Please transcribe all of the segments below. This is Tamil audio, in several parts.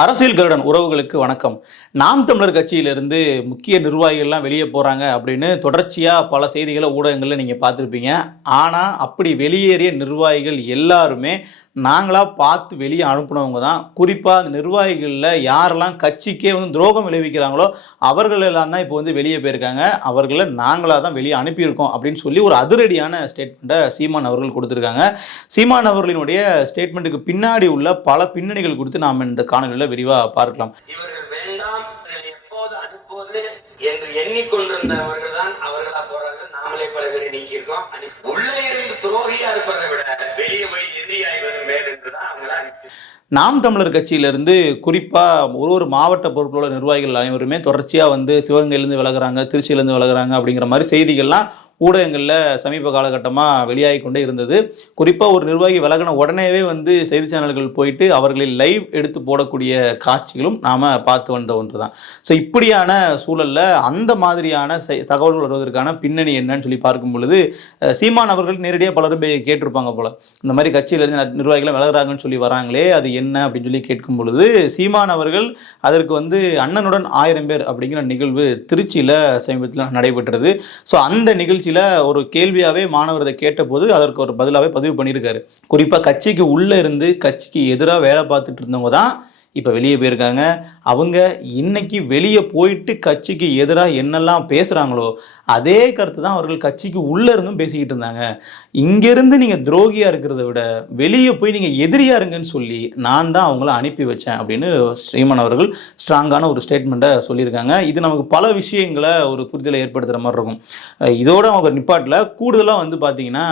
அரசியல் கருடன் உறவுகளுக்கு வணக்கம். நாம் தமிழர் கட்சியிலிருந்து முக்கிய நிர்வாகிகள்லாம் வெளியே போகிறாங்க அப்படின்னு தொடர்ச்சியாக பல செய்திகளை ஊடகங்களில் நீங்கள் பார்த்துருப்பீங்க. ஆனால் அப்படி வெளியேறிய நிர்வாகிகள் எல்லாருமே நாங்களாக பார்த்து வெளியே அனுப்புனவங்க தான். குறிப்பாக அந்த நிர்வாகிகளில் யாரெல்லாம் கட்சிக்கே வந்து துரோகம் விளைவிக்கிறாங்களோ அவர்கள் எல்லாம் தான் இப்போ வந்து வெளியே போயிருக்காங்க. அவர்களை நாங்களாக தான் வெளியே அனுப்பியிருக்கோம் அப்படின்னு சொல்லி ஒரு அதிரடியான ஸ்டேட்மெண்ட்டை சீமான் அவர்கள் கொடுத்துருக்காங்க. சீமான் அவர்களினுடைய ஸ்டேட்மெண்ட்டுக்கு பின்னாடி உள்ள பல பின்னணிகள் குறித்து நாம் இந்த காணொலியில் விரிவாக பார்க்கலாம். என்று எண்ணிக்கொண்டிருந்தவர்கள் தான் அவர்களா போறார்கள். நாமளே பல பேரை நீக்கியிருக்கோம். உள்ளே இருந்து துரோகியா இருப்பதை விட நாம் தமிழர் கட்சியிலிருந்து குறிப்பாக ஒரு ஒரு மாவட்ட பொறுப்புள்ள நிர்வாகிகள் அனைவருமே தொடர்ச்சியாக வந்து சிவகங்கையிலேருந்து விலகிறாங்க திருச்சியிலேருந்து விலகிறாங்க அப்படிங்கிற மாதிரி செய்திகள்லாம் ஊடகங்களில் சமீப காலகட்டமாக வெளியாகி கொண்டே இருந்தது. குறிப்பாக ஒரு நிர்வாகி விலகின உடனேவே வந்து செய்தி சேனல்கள் போயிட்டு அவர்களில் லைவ் எடுத்து போடக்கூடிய காட்சிகளும் நாம் பார்த்து வந்த ஒன்று தான் ஸோ இப்படியான சூழலில் அந்த மாதிரியான தகவல்கள் வருவதற்கான பின்னணி என்னன்னு சொல்லி பார்க்கும் பொழுது சீமான் அவர்கள் நேரடியாக பலரும் போய் கேட்டிருப்பாங்க போல். இந்த மாதிரி கட்சியிலேருந்து நிர்வாகிகள் விலகிறாங்கன்னு சொல்லி வராங்களே அது என்ன அப்படின்னு சொல்லி கேட்கும் பொழுது சீமான் அவர்கள் அதற்கு வந்து அண்ணனுடன் ஆயிரம் பேர் அப்படிங்கிற நிகழ்வு திருச்சியில் சமீபத்தில் நடைபெற்றது. ஸோ அந்த நிகழ்ச்சி நிகழ்ச்சியில் ஒரு கேள்வியாகவே மாணவர் இதை கேட்டபோது அதற்கு ஒரு பதிலாகவே பதிவு பண்ணியிருக்காரு. குறிப்பாக கட்சிக்கு உள்ளே இருந்து கட்சிக்கு எதிராக வேலை பார்த்துட்டு இருந்தவங்க தான் இப்போ வெளியே போயிருக்காங்க. அவங்க இன்னைக்கு வெளியே போயிட்டு கட்சிக்கு எதிராக என்னெல்லாம் பேசுகிறாங்களோ அதே கருத்து தான் அவர்கள் கட்சிக்கு உள்ளே இருந்தும் பேசிக்கிட்டு இருந்தாங்க. இங்கேருந்து நீங்கள் துரோகியாக இருக்கிறத விட வெளியே போய் நீங்கள் எதிரியாக இருங்கன்னு சொல்லி நான் தான் அவங்கள அனுப்பி வச்சேன் அப்படின்னு ஸ்ரீமன் அவர்கள் ஸ்ட்ராங்கான ஒரு ஸ்டேட்மெண்ட்டை சொல்லியிருக்காங்க. இது நமக்கு பல விஷயங்களை ஒரு புரிதலை ஏற்படுத்துகிற மாதிரி இருக்கும். இதோட அவங்க நிப்பாட்டில். கூடுதலாக வந்து பார்த்தீங்கன்னா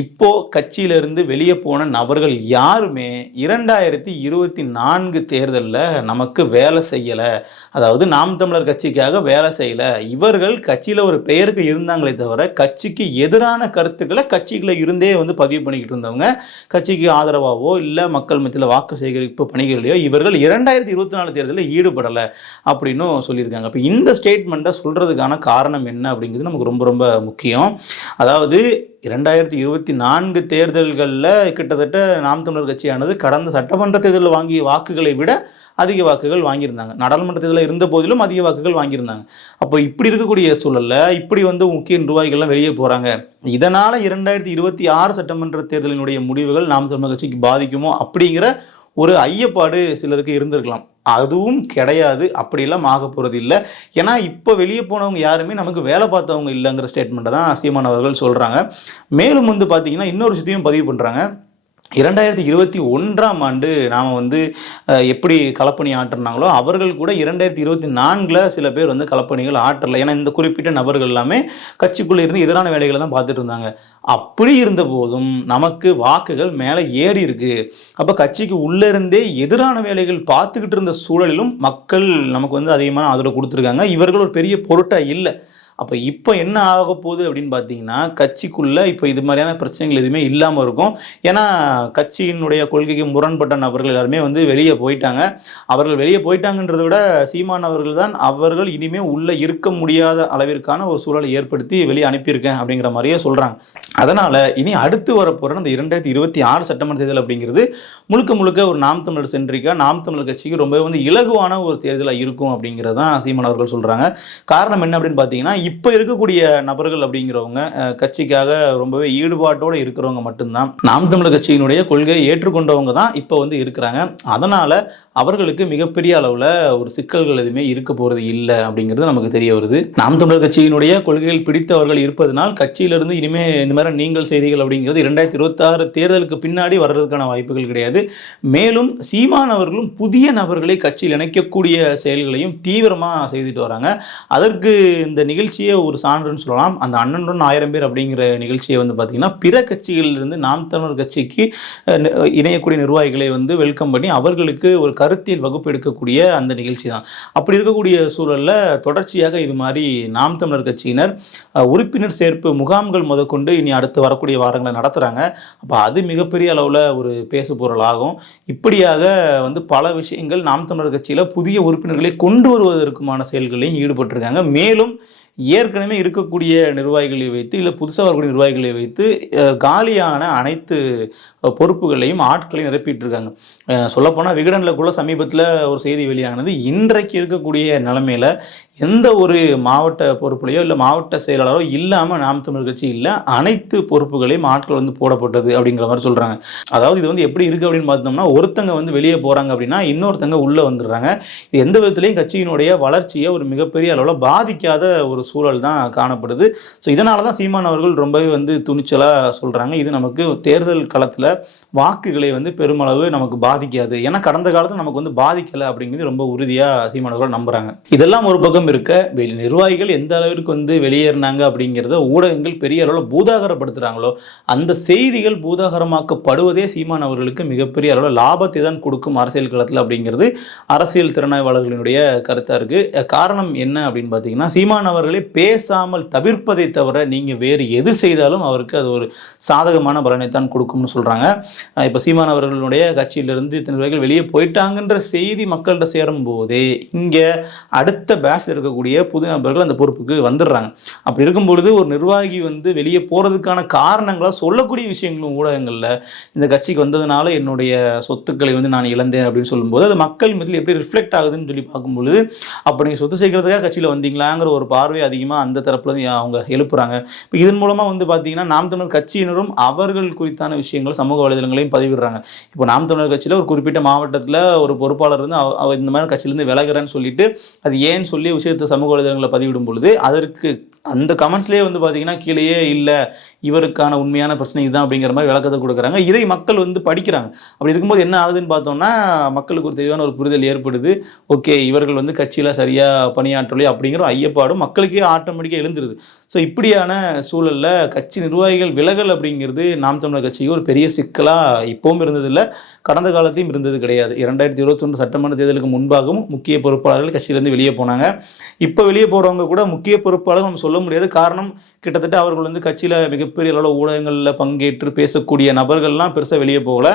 இப்போ கட்சியிலிருந்து வெளியே போன நபர்கள் யாருமே இரண்டாயிரத்தி இருபத்தி நான்கு தேர்தலில் நமக்கு வேலை செய்யலை. அதாவது நாம் தமிழர் கட்சிக்காக வேலை செய்யலை. இவர்கள் கட்சியில் ஒரு பெயருக்கு இருந்தாங்களே தவிர கட்சிக்கு எதிரான கருத்துக்களை கட்சிகளை இருந்தே வந்து பதிவு பண்ணிக்கிட்டு இருந்தவங்க. கட்சிக்கு ஆதரவாகவோ இல்லை மக்கள் மத்தியில் வாக்கு சேகரிப்பு பணிகளையோ இவர்கள் இரண்டாயிரத்தி இருபத்தி நாலு தேர்தலில் ஈடுபடலை அப்படின்னும் சொல்லியிருக்காங்க. இப்போ இந்த ஸ்டேட்மெண்ட்டை சொல்கிறதுக்கான காரணம் என்ன அப்படிங்கிறது நமக்கு ரொம்ப ரொம்ப முக்கியம். அதாவது இரண்டாயிரத்தி இருபத்தி நான்கு தேர்தல்களில் கிட்டத்தட்ட நாம் தமிழர் கட்சியானது கடந்த சட்டமன்ற தேர்தலில் வாங்கிய வாக்குகளை விட அதிக வாக்குகள் வாங்கியிருந்தாங்க. நாடாளுமன்ற தேர்தலில் இருந்த போதிலும் அதிக வாக்குகள் வாங்கியிருந்தாங்க. அப்போ இப்படி இருக்கக்கூடிய சூழலில் இப்படி வந்து முக்கிய நிர்வாகிகள்லாம் வெளியே போகிறாங்க இதனால் இரண்டாயிரத்தி இருபத்தி ஆறு சட்டமன்ற தேர்தலினுடைய முடிவுகள் நாம் தமிழர் கட்சிக்கு பாதிக்குமோ அப்படிங்கிற ஒரு ஐயப்பாடு சிலருக்கு இருந்திருக்கலாம். அதுவும் கிடையாது. அப்படியெல்லாம் ஆக போகிறது இல்லை. ஏன்னா இப்போ வெளியே போனவங்க யாருமே நமக்கு வேலை பார்த்தவங்க இல்லைங்கிற ஸ்டேட்மெண்ட்டை தான் சீமான் அவர்கள் சொல்கிறாங்க மேலும் வந்து பார்த்தீங்கன்னா இன்னொரு விஷயத்தையும் பதிவு பண்ணுறாங்க இரண்டாயிரத்தி இருபத்தி ஒன்றாம் ஆண்டு நாம் வந்து எப்படி களப்பணி ஆட்டுனாங்களோ அவர்கள் கூட இரண்டாயிரத்தி இருபத்தி நான்கில் சில பேர் வந்து களப்பணிகள் ஆற்றலை. ஏன்னா இந்த குறிப்பிட்ட நபர்கள் எல்லாமே கட்சிக்குள்ளே இருந்து எதிரான வேலைகளை தான் பார்த்துட்டு இருந்தாங்க. அப்படி இருந்த போதும் நமக்கு வாக்குகள் மேலே ஏறி இருக்கு. அப்போ கட்சிக்கு உள்ளே இருந்தே எதிரான வேலைகள் பார்த்துக்கிட்டு இருந்த சூழலிலும் மக்கள் நமக்கு வந்து அதிகமான ஆதரவு கொடுத்துருக்காங்க. இவர்கள் ஒரு பெரிய பொருட்டாக இல்லை. அப்போ இப்போ என்ன ஆக போகுது அப்படின்னு பார்த்தீங்கன்னா கட்சிக்குள்ளே இப்போ இது மாதிரியான பிரச்சனைகள் எதுவுமே இல்லாமல் இருக்கும். ஏன்னா கட்சியினுடைய கொள்கைக்கு முரண்பட்ட நபர்கள் எல்லாருமே வந்து வெளியே போயிட்டாங்க. அவர்கள் வெளியே போயிட்டாங்கன்றதை விட சீமான் அவர்கள் தான் அவர்கள் இனிமேல் உள்ளே இருக்க முடியாத அளவிற்கான ஒரு சூழலை ஏற்படுத்தி வெளியே அனுப்பியிருக்கேன் அப்படிங்கிற மாதிரியே சொல்கிறாங்க அதனால் இனி அடுத்து வரப்போகிற இந்த இரண்டாயிரத்தி இருபத்தி ஆறு சட்டமன்ற தேர்தல் அப்படிங்கிறது முழுக்க முழுக்க ஒரு நாம் தமிழர் சென்றிக்கா நாம் தமிழர் கட்சிக்கு ரொம்பவே வந்து இலகுவான ஒரு தேர்தலாக இருக்கும் அப்படிங்கிறதான் சீமான் அவர்கள் சொல்கிறாங்க காரணம் என்ன அப்படின்னு பார்த்தீங்கன்னா இப்போ இருக்கக்கூடிய நபர்கள் அப்படிங்கிறவங்க கட்சிக்காக ரொம்பவே ஈடுபாட்டோடு இருக்கிறவங்க மட்டும்தான். நாம் தமிழர் கட்சியினுடைய கொள்கையை ஏற்றுக்கொண்டவங்க தான் இப்போ வந்து இருக்கிறாங்க. அதனால் அவர்களுக்கு மிகப்பெரிய அளவில் ஒரு சிக்கல்கள் எதுவுமே இருக்க போகிறது இல்லை அப்படிங்கிறது நமக்கு தெரிய வருது. நாம் தமிழர் கட்சியினுடைய கொள்கைகள் பிடித்தவர்கள் இருப்பதனால் கட்சியிலிருந்து இனிமே இந்த மாதிரி நீங்கள் செய்திகள் அப்படிங்கிறது இரண்டாயிரத்தி இருபத்தாறு தேர்தலுக்கு பின்னாடி வர்றதுக்கான வாய்ப்புகள் கிடையாது. மேலும் சீமான் அவர்களும் புதிய நபர்களை கட்சியில் இணைக்கக்கூடிய செயல்களையும் தீவிரமாக செய்துட்டு வராங்க. அதற்கு இந்த நிகழ்ச்சி நிகழ்ச்சியே ஒரு சான்றுன்னு சொல்லலாம். அந்த அண்ணனுடன் ஆயிரம் பேர் அப்படிங்கிற நிகழ்ச்சியை வந்து பார்த்திங்கன்னா பிற கட்சிகளிலிருந்து நாம் தமிழர் கட்சிக்கு இணையக்கூடிய நிர்வாகிகளை வந்து வெல்கம் பண்ணி அவர்களுக்கு ஒரு கருத்தியல் வகுப்பு எடுக்கக்கூடிய அந்த நிகழ்ச்சி தான். அப்படி இருக்கக்கூடிய சூழலில் தொடர்ச்சியாக இது மாதிரி நாம் தமிழர் கட்சியினர் உறுப்பினர் சேர்ப்பு முகாம்கள் முதற்கொண்டு இனி அடுத்து வரக்கூடிய வாரங்களை நடத்துகிறாங்க அப்போ அது மிகப்பெரிய அளவில் ஒரு பேசு ஆகும் இப்படியாக வந்து பல விஷயங்கள் நாம் தமிழர் கட்சியில் புதிய உறுப்பினர்களை கொண்டு வருவதற்குமான செயல்களையும் ஈடுபட்டிருக்காங்க. மேலும் ஏற்கனவே இருக்கக்கூடிய நிர்வாகிகளை வைத்து இல்லை புதுசாக வரக்கூடிய நிர்வாகிகளை வைத்து காலியான அனைத்து பொறுப்புகளையும் ஆட்களையும் நிரப்பிட்டு இருக்காங்க சொல்லப்போனால் விகடனில் கூட சமீபத்தில் ஒரு செய்தி வெளியானது இன்றைக்கு இருக்கக்கூடிய நிலமையில் எந்த ஒரு மாவட்ட பொறுப்புலையோ இல்லை மாவட்ட செயலாளரோ இல்லாமல் நாம் தமிழர் கட்சி இல்லை அனைத்து பொறுப்புகளையும் ஆட்கள் வந்து போடப்பட்டது அப்படிங்கிற மாதிரி சொல்கிறாங்க அதாவது இது வந்து எப்படி இருக்குது அப்படின்னு பார்த்தோம்னா ஒருத்தங்க வந்து வெளியே போகிறாங்க அப்படின்னா இன்னொருத்தங்க உள்ளே வந்துடுறாங்க. இது எந்த விதத்துலையும் கட்சியினுடைய வளர்ச்சியை ஒரு மிகப்பெரிய அளவில் பாதிக்காத ஒரு சூழல் தான் காணப்படுது. ஸோ இதனால தான் சீமான் அவர்கள் ரொம்பவே வந்து துணிச்சலாக சொல்கிறாங்க இது நமக்கு தேர்தல் களத்தில் வாக்குகளை வந்து பெருமளவு நமக்கு பாதிக்காது. ஏன்னா கடந்த காலத்தில் நமக்கு வந்து பாதிக்கலை அப்படிங்கிறது ரொம்ப உறுதியாக சீமானவர்கள் நம்புகிறாங்க இதெல்லாம் ஒரு பக்கம் இருக்க வெளி நிர்வாகிகள் எந்த அளவிற்கு வந்து வெளியேறினாங்க அப்படிங்கிறத ஊடகங்கள் பெரிய அளவில் பூதாகரப்படுத்துகிறாங்களோ அந்த செய்திகள் பூதாகரமாக்கப்படுவதே சீமான் அவர்களுக்கு மிகப்பெரிய அளவில் லாபத்தை தான் கொடுக்கும் அரசியல் களத்தில் அப்படிங்கிறது அரசியல் திறனாய்வாளர்களினுடைய கருத்தாக இருக்குது காரணம் என்ன அப்படின்னு பார்த்தீங்கன்னா சீமான் அவர்களே பேசாமல் தவிர்ப்பதை தவிர நீங்கள் வேறு எது செய்தாலும் அவருக்கு அது ஒரு சாதகமான பலனை தான் கொடுக்கும்னு சொல்கிறாங்க இப்போ சீமான் அவர்களுடைய கட்சியிலிருந்து இத்தனை நிர்வாகிகள் வெளியே போயிட்டாங்கன்ற செய்தி மக்கள்கிட்ட சேரும் போதே இங்கே அடுத்த பேட்சில் இருக்கக்கூடிய புது நபர்கள் அந்த பொறுப்புக்கு வந்துடுறாங்க. அப்படி இருக்கும் பொழுது ஒரு நிர்வாகி வந்து வெளியே போகிறதுக்கான காரணங்களை சொல்லக்கூடிய விஷயங்களும் ஊடகங்களில் இந்த கட்சிக்கு வந்ததுனால என்னுடைய சொத்துக்களை வந்து நான் இழந்தேன் அப்படின்னு சொல்லும்போது அது மக்கள் மத்தியில் எப்படி ரிஃப்ளெக்ட் ஆகுதுன்னு சொல்லி பார்க்கும்பொழுது அப்போ நீங்கள் சொத்து சேர்க்கறதுக்காக கட்சியில் வந்தீங்களாங்கிற ஒரு பார்வை அதிகமாக அந்த தரப்பில் அவங்க எழுப்புறாங்க. இப்போ இதன் மூலமாக வந்து பார்த்தீங்கன்னா நாம் தமிழர் கட்சியினரும் அவர்கள் குறித்தான விஷயங்கள் சமூக சமூக வலைதளங்களையும் பதிவிடுறாங்க. இப்போ நாம் தமிழர் கட்சியில் ஒரு குறிப்பிட்ட மாவட்டத்தில் ஒரு பொறுப்பாளர் வந்து அவ- இந்த மாதிரி கட்சியிலேருந்து விலகுறேன்னு சொல்லிட்டு அது ஏன்னு சொல்லி விஷயத்தை சமூக வலைதளங்களில் பதிவிடும் பொழுது அதற்கு அந்த கமெண்ட்ஸ்லேயே வந்து பார்த்தீங்கன்னா கீழேயே இல்லை இவருக்கான உண்மையான பிரச்சனை இதுதான் அப்படிங்கிற மாதிரி விளக்கத்தை கொடுக்குறாங்க. இதை மக்கள் வந்து படிக்கிறாங்க. அப்படி இருக்கும்போது என்ன ஆகுதுன்னு பார்த்தோம்னா மக்களுக்கு ஒரு தெளிவான ஒரு புரிதல் ஏற்படுது. ஓகே இவர்கள் வந்து கட்சியில் சரியாக பணியாற்றலை அப்படிங்கிற ஐயப்பாடும் மக்களுக்கே ஆட்டோமேட்டிக்காக எழுந்துருது. ஸோ இப்படியான சூழலில் கட்சி நிர்வாகிகள் விலகல் அப்படிங்கிறது நாம் தமிழர் கட்சிக்கு ஒரு பெரிய சிக்கலாக இப்போவும் இருந்ததில்லை கடந்த காலத்தையும் இருந்தது கிடையாது. இரண்டாயிரத்தி இருபத்தொன்று சட்டமன்ற தேர்தலுக்கு முன்பாகவும் முக்கிய பொறுப்பாளர்கள் கட்சியிலேருந்து வெளியே போனாங்க. இப்போ வெளியே போகிறவங்க கூட முக்கிய பொறுப்பாளர் நம்ம சொல்ல முடியாது. காரணம் கிட்டத்தட்ட அவர்கள் வந்து கட்சியில் மிகப்பெரிய அளவில் ஊடகங்களில் பங்கேற்று பேசக்கூடிய நபர்கள்லாம் பெருசாக வெளியே போகல.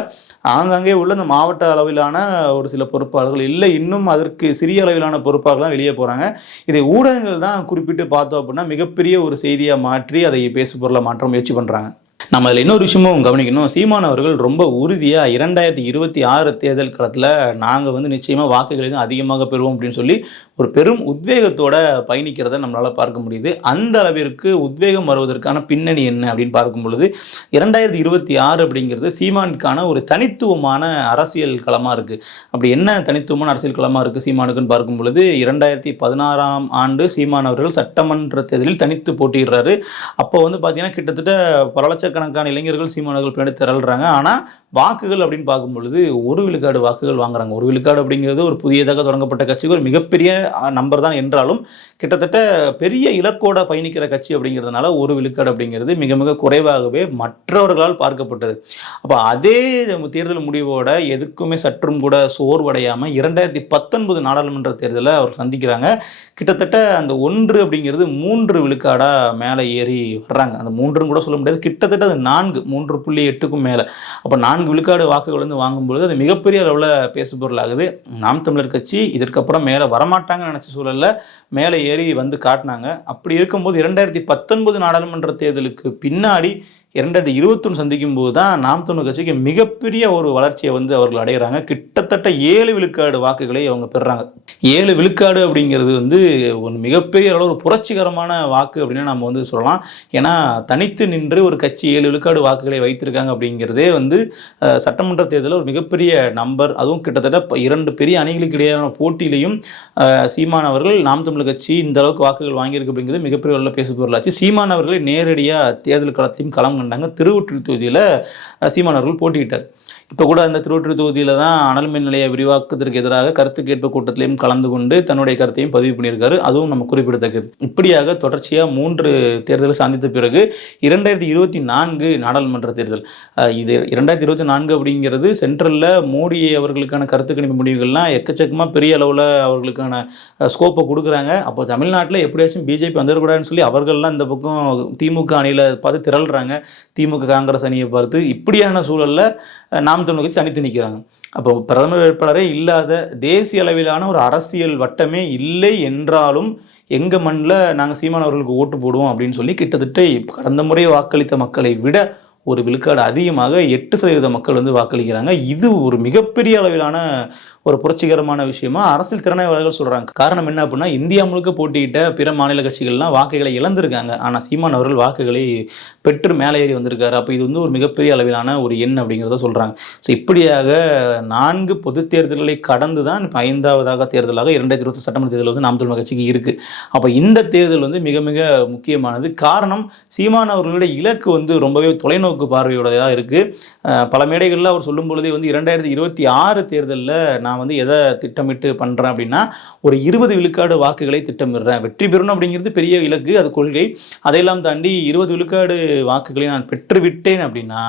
ஆங்காங்கே உள்ள இந்த மாவட்ட அளவிலான ஒரு சில பொறுப்பாளர்கள் இல்லை. இன்னும் அதற்கு சிறிய அளவிலான பொறுப்பாளர்கள் தான் வெளியே போகிறாங்க இதை ஊடகங்கள் தான் குறிப்பிட்டு பார்த்தோம் அப்படின்னா மிகப்பெரிய ஒரு செய்தியாக மாற்றி அதை பேசு பொருளை மாற்ற முயற்சி பண்ணுறாங்க நம்ம அதில் இன்னொரு விஷயமும் கவனிக்கணும். சீமான் அவர்கள் ரொம்ப உறுதியாக இரண்டாயிரத்தி இருபத்தி ஆறு தேர்தல் காலத்தில் நாங்கள் வந்து நிச்சயமாக வாக்குகளை தான் அதிகமாக பெறுவோம் அப்படின்னு சொல்லி ஒரு பெரும் உத்வேகத்தோட பயணிக்கிறத நம்மளால் பார்க்க முடியுது. அந்த அளவிற்கு உத்வேகம் வருவதற்கான பின்னணி என்ன அப்படின்னு பார்க்கும் பொழுது இரண்டாயிரத்தி இருபத்தி ஆறு அப்படிங்கிறது சீமானுக்கான ஒரு தனித்துவமான அரசியல் களமாக இருக்குது அப்படி என்ன தனித்துவமான அரசியல் களமாக இருக்குது சீமானுக்குன்னு பார்க்கும் பொழுது இரண்டாயிரத்தி பதினாறாம் ஆண்டு சீமான் அவர்கள் சட்டமன்ற தேர்தலில் தனித்து போட்டிடுறாரு அப்போ வந்து பார்த்தீங்கன்னா கிட்டத்தட்ட பல லட்சக்கணக்கான இளைஞர்கள் சீமானவர்கள் பின்னாடி திரள்றாங்க. ஆனால் வாக்குகள் அப்படின்னு பார்க்கும் பொழுது ஒரு விழுக்காடு வாக்குகள் வாங்குறாங்க. ஒரு விழுக்காடு அப்படிங்கிறது ஒரு புதியதாக தொடங்கப்பட்ட கட்சிக்கு ஒரு மிகப்பெரிய நம்பர் தான் என்றாலும் கிட்டத்தட்ட பெரிய இலக்கோட பயணிக்கிற கட்சி அப்படிங்கிறதுனால ஒரு விழுக்காடு அப்படிங்கிறது மிக மிக குறைவாகவே மற்றவர்களால் பார்க்கப்பட்டது. அப்போ அதே தேர்தல் முடிவோட எதுக்குமே சற்றும் கூட சோர்வடையாமல் இரண்டாயிரத்தி பத்தொன்பது நாடாளுமன்ற தேர்தலை அவர் சந்திக்கிறாங்க. கிட்டத்தட்ட அந்த ஒன்று அப்படிங்கிறது மூன்று விழுக்காடாக மேலே ஏறி வர்றாங்க. அந்த மூன்றுன்னு கூட சொல்ல முடியாது. கிட்டத்தட்ட அது நான்கு மூன்று புள்ளி எட்டுக்கும் மேலே. அப்போ நான்கு விழுக்காடு வாக்குகள் வந்து வாங்கும்பொழுது அது மிகப்பெரிய அளவில் பேசுபொருளாகுது. நாம் தமிழர் கட்சி இதற்கப்புறம் மேலே வரமாட்டாங்க. வரமாட்டாங்கன்னு நினச்ச சூழலில் மேலே ஏறி வந்து காட்டினாங்க. அப்படி இருக்கும்போது இரண்டாயிரத்தி பத்தொன்பது நாடாளுமன்ற தேர்தலுக்கு பின்னாடி இரண்டாயிரத்தி இருபத்தொன்று சந்திக்கும் போது தான் நாம் தமிழ் கட்சிக்கு மிகப்பெரிய ஒரு வளர்ச்சியை வந்து அவர்கள் அடைகிறாங்க. கிட்டத்தட்ட ஏழு விழுக்காடு வாக்குகளை அவங்க பெறுறாங்க. ஏழு விழுக்காடு அப்படிங்கிறது வந்து ஒரு மிகப்பெரிய அளவு ஒரு புரட்சிகரமான வாக்கு அப்படின்னு நம்ம வந்து சொல்லலாம். ஏன்னா தனித்து நின்று ஒரு கட்சி ஏழு விழுக்காடு வாக்குகளை வைத்திருக்காங்க அப்படிங்கிறதே வந்து சட்டமன்ற தேர்தலில் ஒரு மிகப்பெரிய நம்பர். அதுவும் கிட்டத்தட்ட இரண்டு பெரிய அணிகளுக்கு இடையேயான போட்டியிலையும் சீமான் அவர்கள் நாம் தமிழ் கட்சி இந்த அளவுக்கு வாக்குகள் வாங்கியிருக்கு அப்படிங்கிறது மிகப்பெரிய அளவில் பேசு பொருளாச்சு சீமான் அவர்களை நேரடியாக தேர்தல் களத்தையும் களம் பண்ணாங்க. திருவொற்றியூர் தொகுதியில் சீமானவர்கள் போட்டியிட்டார். இப்போ கூட அந்த திருவொற்று தொகுதியில் தான் அனல் மின் நிலைய விரிவாக்கத்திற்கு எதிராக கருத்து கேட்பு கூட்டத்திலையும் கலந்து கொண்டு தன்னுடைய கருத்தையும் பதிவு பண்ணியிருக்காரு. அதுவும் நம்ம குறிப்பிடத்தக்கது. இப்படியாக தொடர்ச்சியாக மூன்று தேர்தலை சந்தித்த பிறகு இரண்டாயிரத்தி இருபத்தி நான்கு நாடாளுமன்ற தேர்தல் இது இரண்டாயிரத்தி இருபத்தி நான்கு அப்படிங்கிறது சென்ட்ரலில் மோடி அவர்களுக்கான கருத்து கணிப்பு முடிவுகள்லாம் எக்கச்சக்கமாக பெரிய அளவில் அவர்களுக்கான ஸ்கோப்பை கொடுக்குறாங்க. அப்போ தமிழ்நாட்டில் எப்படியாச்சும் பிஜேபி வந்துடக்கூடாதுன்னு சொல்லி அவர்கள்லாம் இந்த பக்கம் திமுக அணியில் பார்த்து திரள்றாங்க. திமுக காங்கிரஸ் அணியை பார்த்து. இப்படியான சூழலில் நாம் தமிழர் கட்சி தனித்து நிற்கிறாங்க. அப்போ பிரதமர் வேட்பாளரே இல்லாத தேசிய அளவிலான ஒரு அரசியல் வட்டமே இல்லை என்றாலும் எங்கள் மண்ணில் நாங்கள் சீமானவர்களுக்கு ஓட்டு போடுவோம் அப்படின்னு சொல்லி கிட்டத்தட்ட கடந்த முறை வாக்களித்த மக்களை விட ஒரு விழுக்காடு அதிகமாக எட்டு சதவீத மக்கள் வந்து வாக்களிக்கிறாங்க. இது ஒரு மிகப்பெரிய அளவிலான ஒரு புரட்சிகரமான விஷயமா அரசியல் திறனாய்வாளர்கள் சொல்கிறாங்க காரணம் என்ன அப்படின்னா இந்தியா முழுக்க போட்டியிட்ட பிற மாநில கட்சிகள்லாம் வாக்குகளை இழந்திருக்காங்க. ஆனால் சீமான் அவர்கள் வாக்குகளை பெற்று மேலே ஏறி வந்திருக்காரு. அப்போ இது வந்து ஒரு மிகப்பெரிய அளவிலான ஒரு எண் அப்படிங்கிறத சொல்கிறாங்க ஸோ இப்படியாக நான்கு பொது தேர்தல்களை கடந்து தான் இப்போ ஐந்தாவதாக தேர்தலாக இரண்டாயிரத்தி இருபத்தி சட்டமன்ற தேர்தல் வந்து நாம் தமிழ் கட்சிக்கு இருக்குது அப்போ இந்த தேர்தல் வந்து மிக மிக முக்கியமானது. காரணம் சீமான் அவர்களுடைய இலக்கு வந்து ரொம்பவே தொலைநோக்கு பார்வையுடையதாக இருக்குது பல மேடைகளில் அவர் சொல்லும் பொழுதே வந்து இரண்டாயிரத்தி இருபத்தி ஆறு தேர்தலில் நான் வந்து எதை திட்டமிட்டு பண்ணுறேன் அப்படின்னா ஒரு இருபது விழுக்காடு வாக்குகளை திட்டமிடுறேன். வெற்றி பெறணும் அப்படிங்கிறது பெரிய இலக்கு அது கொள்கை. அதையெல்லாம் தாண்டி இருபது விழுக்காடு வாக்குகளை நான் பெற்றுவிட்டேன் அப்படின்னா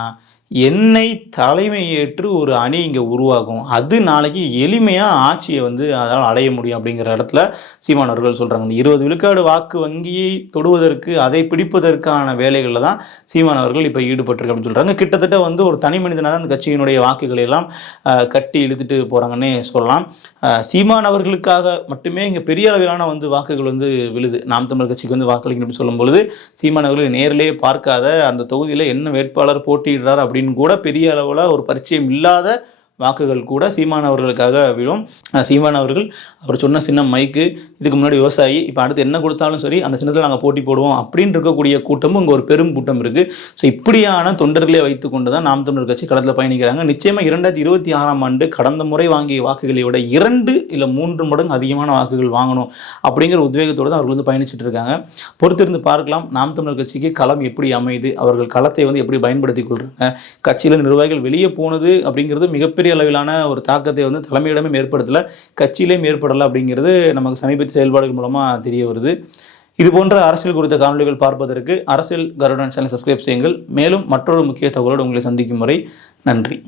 என்னை தலைமை ஏற்று ஒரு அணி இங்கே உருவாகும். அது நாளைக்கு எளிமையாக ஆட்சியை வந்து அதனால் அடைய முடியும் அப்படிங்கிற இடத்துல சீமானவர்கள் சொல்கிறாங்க இந்த இருபது விழுக்காடு வாக்கு வங்கியை தொடுவதற்கு அதை பிடிப்பதற்கான வேலைகளில் தான் சீமானவர்கள் இப்போ ஈடுபட்டிருக்கு அப்படின்னு சொல்கிறாங்க கிட்டத்தட்ட வந்து ஒரு தனி மனிதனாக தான் அந்த கட்சியினுடைய வாக்குகளை எல்லாம் கட்டி இழுத்துட்டு போகிறாங்கன்னே சொல்லலாம். சீமானவர்களுக்காக மட்டுமே இங்கே பெரிய அளவிலான வந்து வாக்குகள் வந்து விழுது. நாம் தமிழர் கட்சிக்கு வந்து வாக்களிக்கணும் அப்படின்னு சொல்லும் பொழுது நேரிலே பார்க்காத அந்த தொகுதியில் என்ன வேட்பாளர் போட்டியிடுறார் அப்படின்னு கூட பெரிய அளவில் ஒரு பரிச்சயம் இல்லாத வாக்குகள் கூட சீமான் அவர்களுக்காக விழும். சீமான் அவர்கள் அவர் சொன்ன சின்னம் மைக்கு இதுக்கு முன்னாடி விவசாயி இப்போ அடுத்து என்ன கொடுத்தாலும் சரி அந்த சின்னத்தில் நாங்கள் போட்டி போடுவோம் அப்படின்னு இருக்கக்கூடிய கூட்டமும் இங்கே ஒரு பெரும் கூட்டம் இருக்குது ஸோ இப்படியான தொண்டர்களை வைத்துக்கொண்டு தான் நாம் தமிழர் கட்சி களத்தில் பயணிக்கிறாங்க. நிச்சயமாக இரண்டாயிரத்தி இருபத்தி ஆறாம் ஆண்டு கடந்த முறை வாங்கிய வாக்குகளை விட இரண்டு இல்லை மூன்று மடங்கு அதிகமான வாக்குகள் வாங்கணும் அப்படிங்கிற உத்வேகத்தோடு தான் அவர்கள் வந்து பயணிச்சுட்டு இருக்காங்க. பொறுத்திருந்து பார்க்கலாம் நாம் தமிழர் கட்சிக்கு களம் எப்படி அமையுது அவர்கள் களத்தை வந்து எப்படி பயன்படுத்தி கொள்கிறாங்க கட்சியில் நிர்வாகிகள் வெளியே போனது அப்படிங்கிறது மிகப்பெரிய மிகப்பெரிய அளவிலான ஒரு தாக்கத்தை வந்து தலைமையிடமே ஏற்படுத்தலை கட்சியிலேயும் ஏற்படலை அப்படிங்கிறது நமக்கு சமீபத்திய செயல்பாடுகள் மூலமாக தெரிய வருது. இது போன்ற அரசியல் குறித்த காணொலிகள் பார்ப்பதற்கு அரசியல் கருடன் சேனல் சப்ஸ்கிரைப் செய்யுங்கள். மேலும் மற்றொரு முக்கிய தகவலோடு உங்களை சந்திக்கும் வரை நன்றி.